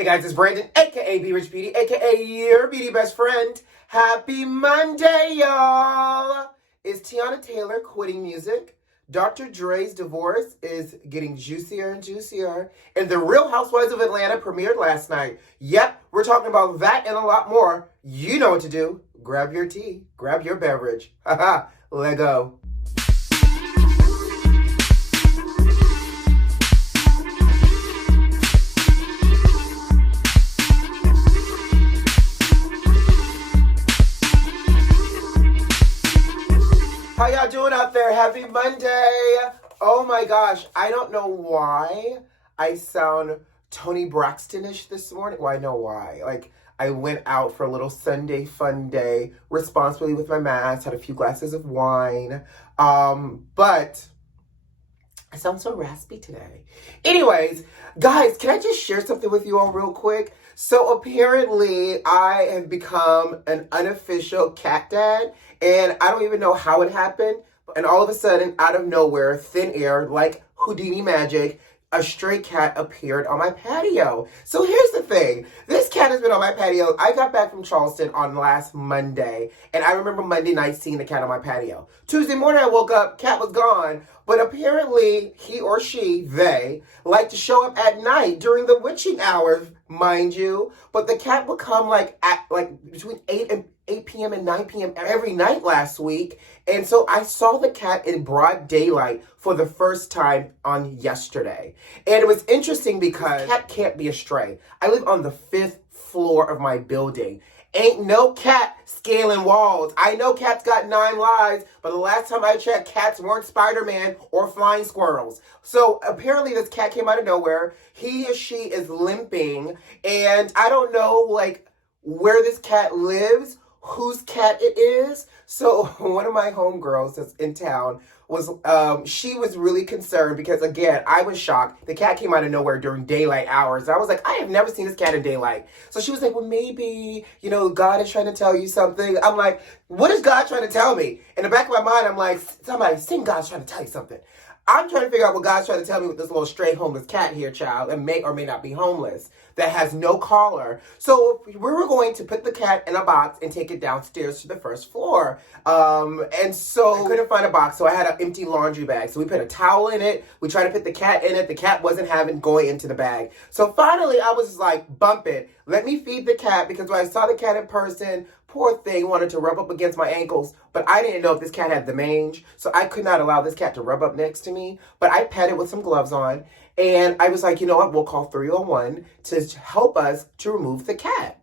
Hey guys, it's Brandon, aka B.Rich Beauty, aka your beauty best friend. Happy Monday, y'all! Is TEYANA TAYLOR quitting music? Dr. Dre's divorce is getting juicier and juicier. And The Real Housewives of Atlanta premiered last night. Yep, we're talking about that and a lot more. You know what to do. Grab your tea, grab your beverage. Haha, let go. How y'all doing out there? Happy Monday. Oh my gosh, I don't know why I sound Toni Braxton-ish this morning. Well, I know why. Like, I went out for a little Sunday fun day, responsibly with my mask, had a few glasses of wine, but I sound so raspy today. Anyways, guys, can I just share something with you all real quick? So apparently I have become an unofficial cat dad, and I don't even know how it happened. And all of a sudden, out of nowhere, thin air, like Houdini magic, a stray cat appeared on my patio. So here's the thing. This cat has been on my patio. I got back from Charleston on last Monday, and I remember Monday night seeing the cat on my patio. Tuesday morning, I woke up, cat was gone. But apparently, he or she, they, like to show up at night during the witching hours, mind you. But the cat would come at between 8 p.m. and 9 p.m. every night last week. And so I saw the cat in broad daylight for the first time on yesterday. And it was interesting because the cat can't be a stray. I live on the 5th floor of my building. Ain't no cat scaling walls. I know cats got 9 lives, but the last time I checked, cats weren't Spider-Man or flying squirrels. So apparently this cat came out of nowhere. He or she is limping, and I don't know, where this cat lives, whose cat it is. So one of my homegirls that's in town she was really concerned because, again, I was shocked. The cat came out of nowhere during daylight hours. I was like, I have never seen this cat in daylight. So she was like, well, maybe, God is trying to tell you something. I'm like, what is God trying to tell me? In the back of my mind, I'm like, somebody sing God's trying to tell you something. I'm trying to figure out what God's trying to tell me with this little stray homeless cat here, child, and may or may not be homeless, that has no collar. So we were going to put the cat in a box and take it downstairs to the first floor. And so I couldn't find a box, so I had an empty laundry bag. So we put a towel in it. We tried to put the cat in it. The cat wasn't going into the bag. So finally, I was like, bump it. Let me feed the cat, because when I saw the cat in person, poor thing wanted to rub up against my ankles, but I didn't know if this cat had the mange, so I could not allow this cat to rub up next to me. But I pet it with some gloves on, and I was like, you know what, we'll call 311 to help us to remove the cat.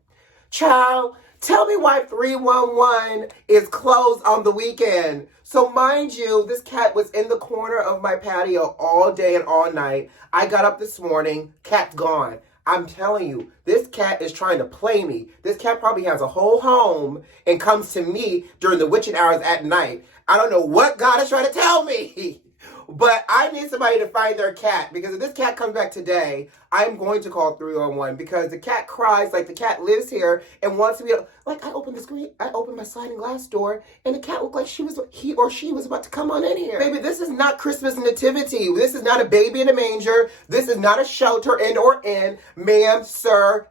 Child, tell me why 311 is closed on the weekend. So mind you, this cat was in the corner of my patio all day and all night. I got up this morning, cat's gone. I'm telling you, this cat is trying to play me. This cat probably has a whole home and comes to me during the witching hours at night. I don't know what God is trying to tell me, but I need somebody to find their cat, because if this cat comes back today, I'm going to call 311, because the cat cries like the cat lives here and wants to be, I opened my sliding glass door, and the cat looked like he or she was about to come on in here. Baby, this is not Christmas nativity. This is not a baby in a manger. This is not a shelter indoor inn. Ma'am, sir,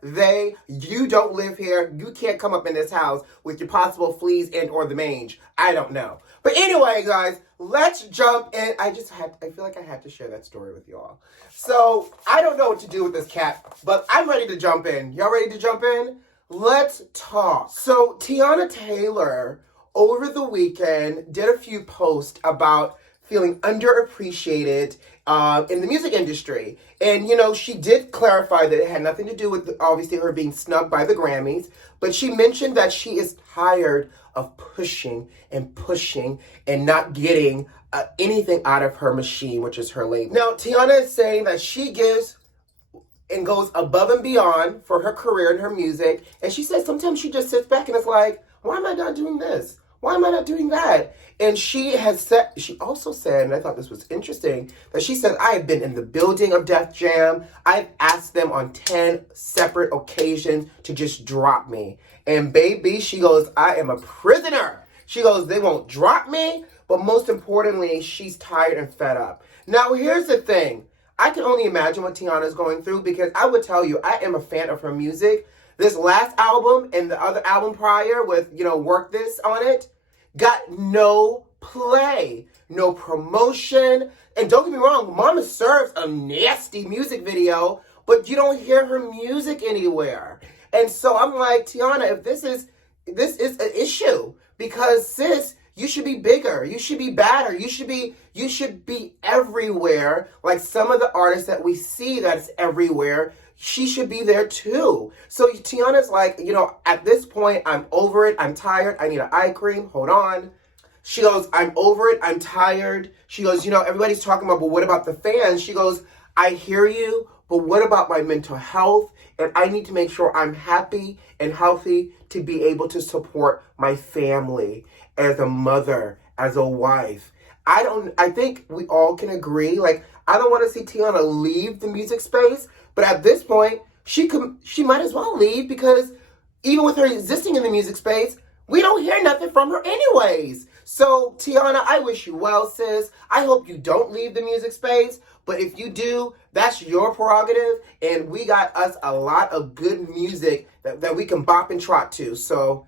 you don't live here. You can't come up in this house with your possible fleas and or the mange. I don't know. But anyway, guys, let's jump in. I feel like I had to share that story with y'all. So I don't know what to do with this cat, but I'm ready to jump in. Y'all ready to jump in? Let's talk. So TEYANA TAYLOR over the weekend did a few posts about feeling underappreciated in the music industry. And, she did clarify that it had nothing to do with, obviously, her being snubbed by the Grammys. But she mentioned that she is tired of pushing and not getting anything out of her machine, which is her label. Now, TEYANA is saying that she gives and goes above and beyond for her career and her music. And she says sometimes she just sits back and is like, why am I not doing this? Why am I not doing that? And she also said, and I thought this was interesting, that she said, I have been in the building of Def Jam. I've asked them on 10 separate occasions to just drop me. And baby, she goes, I am a prisoner. She goes, they won't drop me. But most importantly, she's tired and fed up. Now, here's the thing. I can only imagine what Teyana is going through, because I would tell you, I am a fan of her music. This last album and the other album prior with, Work This on it, got no play, no promotion. And don't get me wrong, Mama Serves a nasty music video, but you don't hear her music anywhere. And so I'm like, Teyana, if this is an issue, because sis, you should be bigger. You should be badder. You should be everywhere. Like some of the artists that we see that's everywhere, she should be there too. So Teyana's like, at this point, I'm over it. I'm tired. I need an eye cream. Hold on. She goes, I'm over it. I'm tired. She goes, everybody's talking about, but what about the fans? She goes, I hear you, but what about my mental health? And I need to make sure I'm happy and healthy to be able to support my family as a mother, as a wife. I think we all can agree, like, I don't want to see Teyana leave the music space, but at this point, she might as well leave, because even with her existing in the music space, we don't hear nothing from her anyways. So, Teyana, I wish you well, sis. I hope you don't leave the music space, but if you do, that's your prerogative, and we got us a lot of good music that we can bop and trot to. So,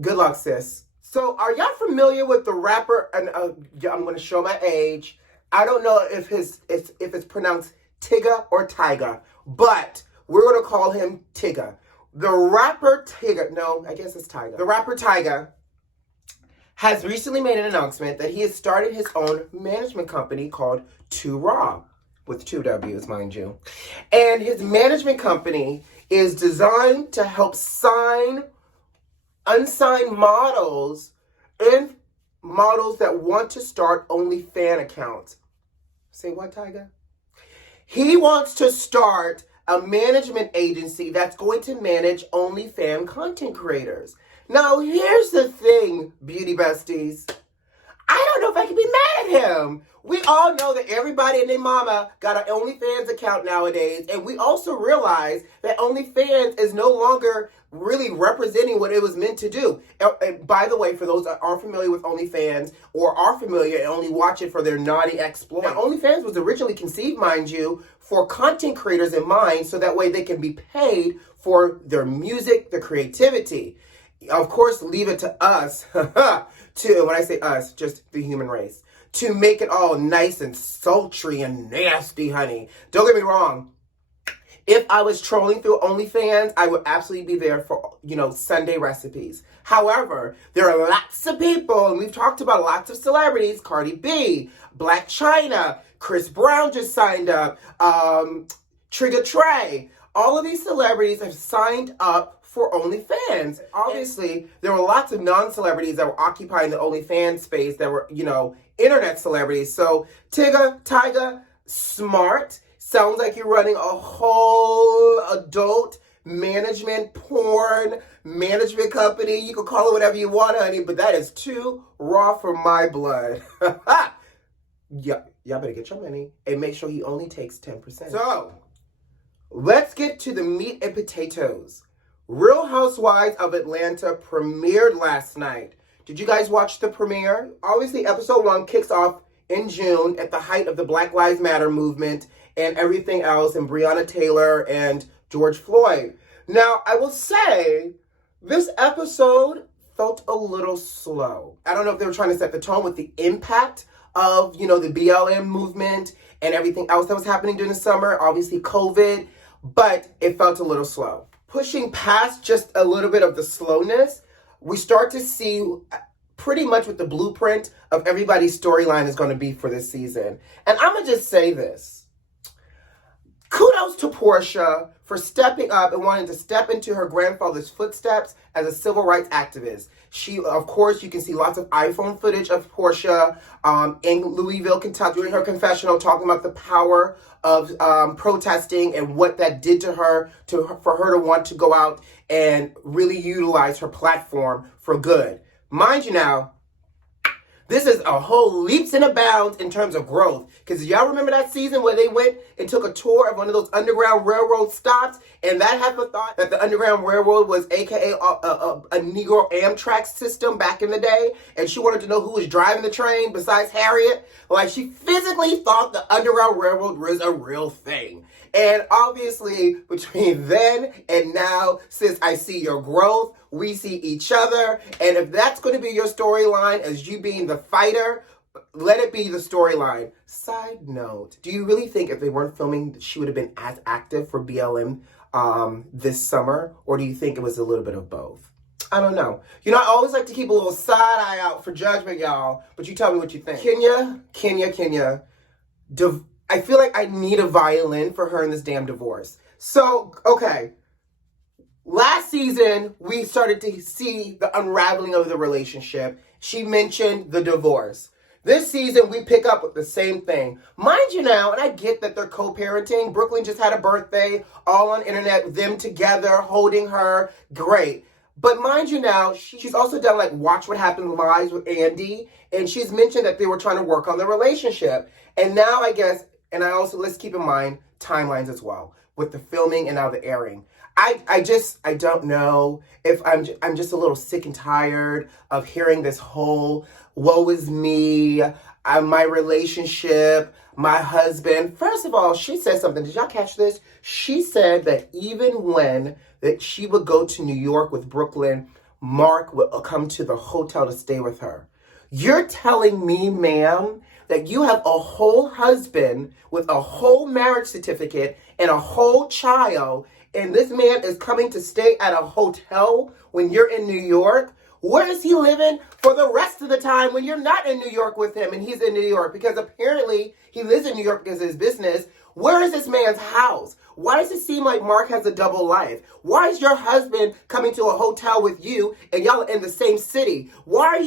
good luck, sis. So, are y'all familiar with the rapper? And I'm going to show my age. I don't know if it's pronounced Tyga or Tyga, but we're going to call him Tyga. The rapper Tyga, no, I guess it's Tyga. The rapper Tyga has recently made an announcement that he has started his own management company called RHOA, with 2 W's, mind you. And his management company is designed to help sign unsigned models and models that want to start OnlyFans accounts. Say what, Tyga? He wants to start a management agency that's going to manage OnlyFans content creators. Now, here's the thing, beauty besties. I don't know if I can be mad at him. We all know that everybody and their mama got an OnlyFans account nowadays, and we also realize that OnlyFans is no longer really representing what it was meant to do. And by the way, for those that aren't familiar with OnlyFans or are familiar and only watch it for their naughty exploits, now, OnlyFans was originally conceived, mind you, for content creators in mind, so that way they can be paid for their music, their creativity. Of course, leave it to us, when I say us, just the human race, to make it all nice and sultry and nasty, honey. Don't get me wrong. If I was trolling through OnlyFans, I would absolutely be there for, Sunday recipes. However, there are lots of people, and we've talked about lots of celebrities, Cardi B, Black China, Chris Brown just signed up, dr.dre. All of these celebrities have signed up for OnlyFans. Obviously, there were lots of non-celebrities that were occupying the OnlyFans space that were, internet celebrities. So, Tyga, smart. Sounds like you're running a whole adult management porn management company. You can call it whatever you want, honey, but that is too raw for my blood. Yeah, y'all better get your money and make sure he only takes 10%. So, let's get to the meat and potatoes. Real Housewives of Atlanta premiered last night. Did you guys watch the premiere? Obviously, episode 1 kicks off in June at the height of the Black Lives Matter movement and everything else, and Breonna Taylor and George Floyd. Now, I will say, this episode felt a little slow. I don't know if they were trying to set the tone with the impact of, the BLM movement and everything else that was happening during the summer, obviously COVID, but it felt a little slow. Pushing past just a little bit of the slowness, we start to see pretty much what the blueprint of everybody's storyline is going to be for this season. And I'm going to just say this. Kudos to Portia for stepping up and wanting to step into her grandfather's footsteps as a civil rights activist. She, of course, you can see lots of iPhone footage of Portia in Louisville, Kentucky, during her confessional, talking about the power of protesting and what that did to her, for her to want to go out and really utilize her platform for good. Mind you now, This is a whole leaps and a bounds in terms of growth. Because y'all remember that season where they went and took a tour of one of those Underground Railroad stops, and that heifer thought that the Underground Railroad was aka a Negro Amtrak system back in the day, and she wanted to know who was driving the train besides Harriet. Like, she physically thought the Underground Railroad was a real thing. And obviously, between then and now, since I see your growth, we see each other. And if that's going to be your storyline as you being the fighter, let it be the storyline. Side note, do you really think if they weren't filming, she would have been as active for BLM this summer? Or do you think it was a little bit of both? I don't know. You know, I always like to keep a little side eye out for judgment, y'all. But you tell me what you think. Kenya. I feel like I need a violin for her in this damn divorce. So, okay. Last season, we started to see the unraveling of the relationship. She mentioned the divorce. This season, we pick up with the same thing. Mind you now, and I get that they're co-parenting. Brooklyn just had a birthday, all on internet, them together, holding her. Great. But mind you now, she's also done like Watch What Happens Live with Andy. And she's mentioned that they were trying to work on the relationship. And now I guess, and I also, let's keep in mind timelines as well with the filming and now the airing. I don't know if I'm just a little sick and tired of hearing this whole woe is me, my relationship, my husband. First of all, she said something. Did y'all catch this? She said that even when that she would go to New York with Brooklyn, Mark would come to the hotel to stay with her. You're telling me, ma'am, that you have a whole husband with a whole marriage certificate and a whole child, and this man is coming to stay at a hotel when you're in New York? Where is he living for the rest of the time when you're not in New York with him and he's in New York? Because apparently he lives in New York because of his business. Where is this man's house? Why does it seem like Mark has a double life? Why is your husband coming to a hotel with you and y'all are in the same city? Why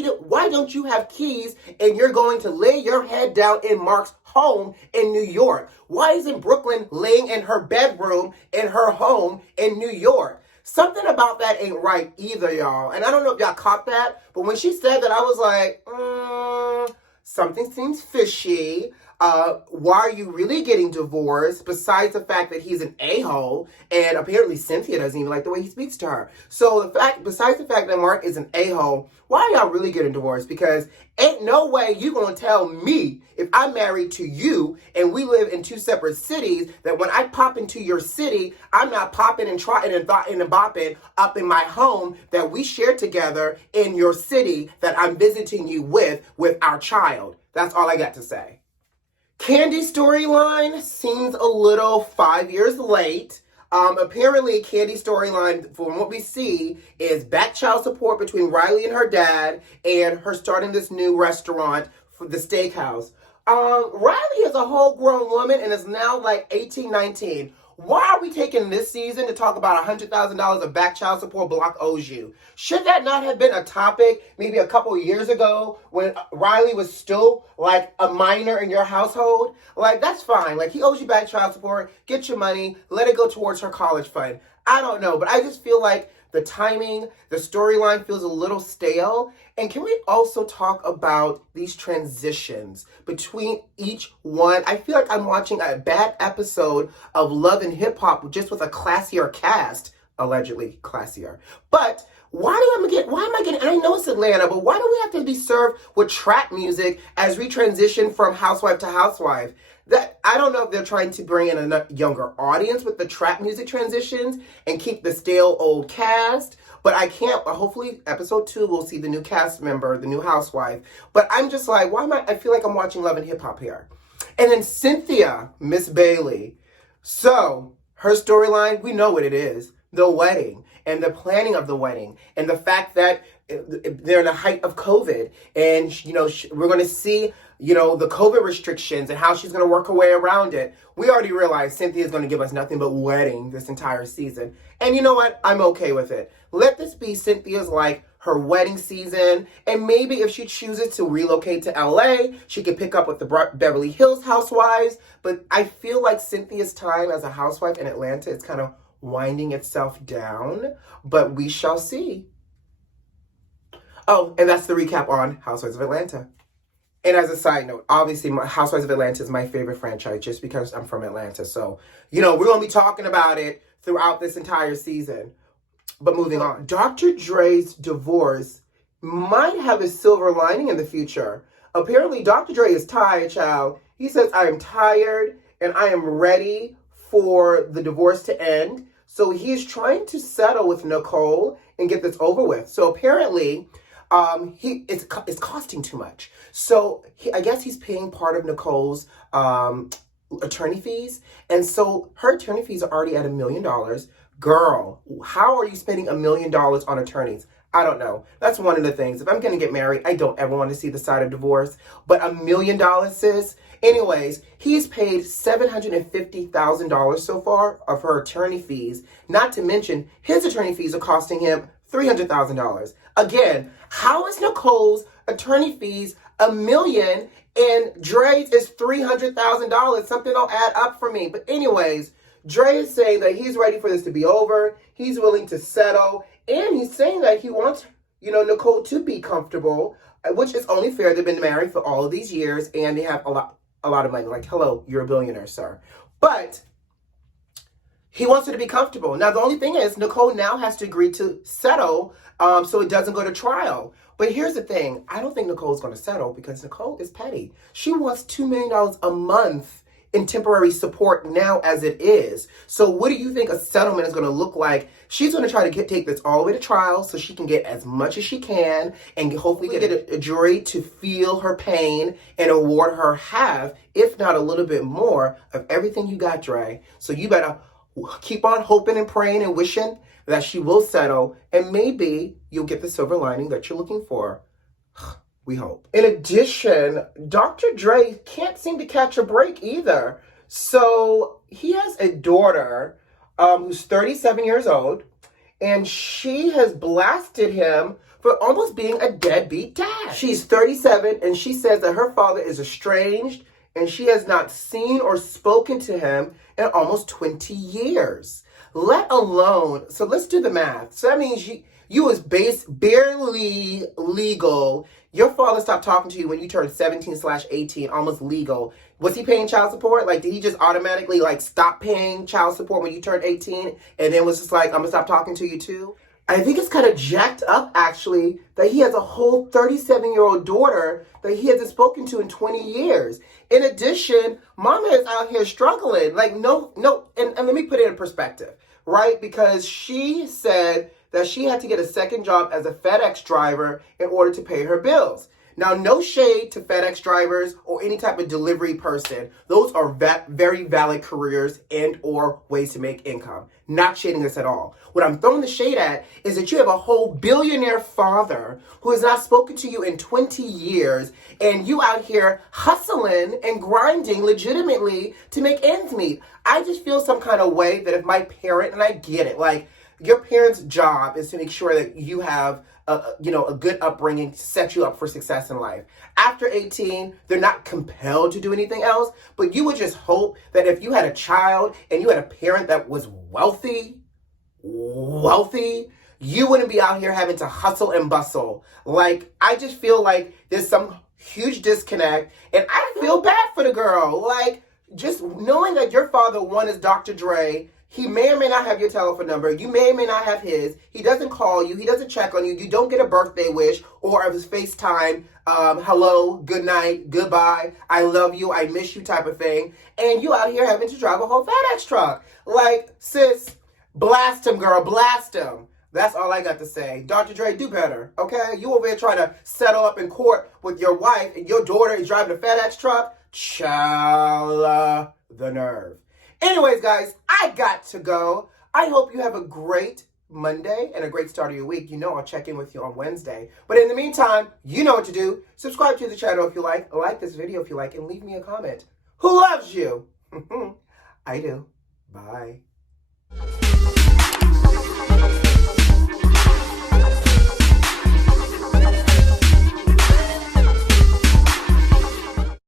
don't you have keys and you're going to lay your head down in Mark's home in New York? Why isn't Brooklyn laying in her bedroom in her home in New York? Something about that ain't right either, y'all. And I don't know if y'all caught that, but when she said that, I was like, something seems fishy. Why are you really getting divorced besides the fact that he's an a-hole, and apparently Cynthia doesn't even like the way he speaks to her. So besides the fact that Mark is an a-hole, why are y'all really getting divorced? Because ain't no way you gonna tell me if I'm married to you and we live in two separate cities that when I pop into your city, I'm not popping and trotting and thotting and bopping up in my home that we share together in your city that I'm visiting you with our child. That's all I got to say. Candy's storyline seems a little 5 years late. Apparently, Candy's storyline, from what we see, is back child support between Riley and her dad and her starting this new restaurant for the steakhouse. Riley is a whole grown woman and is now like 18, 19. Why are we taking this season to talk about $100,000 of back child support Block owes you? Should that not have been a topic maybe a couple of years ago when Riley was still like a minor in your household? Like, that's fine. Like, he owes you back child support. Get your money. Let it go towards her college fund. I don't know, but I just feel like the timing, the storyline feels a little stale. And can we also talk about these transitions between each one? I feel like I'm watching a bad episode of Love and Hip Hop just with a classier cast, allegedly classier. But why am I getting, and I know it's Atlanta, but why do we have to be served with trap music as we transition from housewife to housewife? That I don't know if they're trying to bring in a younger audience with the trap music transitions and keep the stale old cast. But I can't, hopefully episode 2 we'll see the new cast member, the new housewife. But I'm just like, I feel like I'm watching Love and Hip Hop here. And then Cynthia, Miss Bailey. So her storyline, we know what it is. The wedding and the planning of the wedding and the fact that they're in the height of COVID. And, you know, we're going to see, you know, the COVID restrictions and how she's going to work her way around it. We already realized Cynthia's going to give us nothing but wedding this entire season. And you know what? I'm okay with it. Let this be Cynthia's, like, her wedding season. And maybe if she chooses to relocate to LA, she could pick up with the Beverly Hills housewives. But I feel like Cynthia's time as a housewife in Atlanta is kind of winding itself down. But we shall see. Oh, and that's the recap on Housewives of Atlanta. And as a side note, obviously, Housewives of Atlanta is my favorite franchise just because I'm from Atlanta. So, you know, we're going to be talking about it throughout this entire season. But moving on, Dr. Dre's divorce might have a silver lining in the future. Apparently, Dr. Dre is tired, child. He says, I am tired and I am ready for the divorce to end. So he's trying to settle with Nicole and get this over with. So apparently, it's costing too much. So I guess he's paying part of Nicole's attorney fees. And so her attorney fees are already at $1 million. Girl, how are you spending $1 million on attorneys? I don't know. That's one of the things. If I'm going to get married, I don't ever want to see the side of divorce. But $1 million, sis? Anyways, he's paid $750,000 so far of her attorney fees. Not to mention, his attorney fees are costing him $300,000. Again, how is Nicole's attorney fees $1 million and Dre's is $300,000? Something don't add up for me. But anyways, Dre is saying that he's ready for this to be over. He's willing to settle. And he's saying that he wants, you know, Nicole to be comfortable, which is only fair. They've been married for all of these years and they have a lot of money. Like, hello, you're a billionaire, sir. But he wants her to be comfortable. Now, the only thing is Nicole now has to agree to settle so it doesn't go to trial. But here's the thing. I don't think Nicole's going to settle because Nicole is petty. She wants $2 million a month in temporary support now as it is. So what do you think a settlement is going to look like? She's going to try to take this all the way to trial so she can get as much as she can and hopefully get a jury to feel her pain and award her half, if not a little bit more, of everything you got, Dre. So you better keep on hoping and praying and wishing that she will settle and maybe you'll get the silver lining that you're looking for. We hope. In addition, Dr. Dre can't seem to catch a break either. So he has a daughter who's 37 years old, and she has blasted him for almost being a deadbeat dad. She's 37, and she says that her father is estranged, and she has not seen or spoken to him in almost 20 years. Let alone, so let's do the math. So that means you was barely legal. Your father stopped talking to you when you turned 17/18, almost legal. Was he paying child support? Like, did he just automatically, like, stop paying child support when you turned 18 and then was just like, I'm going to stop talking to you too? I think it's kind of jacked up, actually, that he has a whole 37-year-old daughter that he hasn't spoken to in 20 years. In addition, mama is out here struggling. Like, no, and let me put it in perspective, right? Because she said that she had to get a second job as a FedEx driver in order to pay her bills. Now, no shade to FedEx drivers or any type of delivery person. Those are very valid careers and or ways to make income. Not shading this at all. What I'm throwing the shade at is that you have a whole billionaire father who has not spoken to you in 20 years, and you out here hustling and grinding legitimately to make ends meet. I just feel some kind of way that if my parent, and I get it, like, your parents' job is to make sure that you have a good upbringing to set you up for success in life. After 18, they're not compelled to do anything else, but you would just hope that if you had a child and you had a parent that was wealthy, you wouldn't be out here having to hustle and bustle. Like, I just feel like there's some huge disconnect, and I feel bad for the girl. Like, just knowing that your father, one is Dr. Dre, he may or may not have your telephone number. You may or may not have his. He doesn't call you. He doesn't check on you. You don't get a birthday wish or of his FaceTime, hello, good night, goodbye, I love you, I miss you type of thing. And you out here having to drive a whole FedEx truck. Like, sis, blast him, girl, blast him. That's all I got to say. Dr. Dre, do better, okay? You over here trying to settle up in court with your wife and your daughter is driving a FedEx truck? Child, the nerve. Anyways, guys, I got to go. I hope you have a great Monday and a great start of your week. You know I'll check in with you on Wednesday. But in the meantime, you know what to do. Subscribe to the channel if you like this video if you like, and leave me a comment. Who loves you? I do. Bye.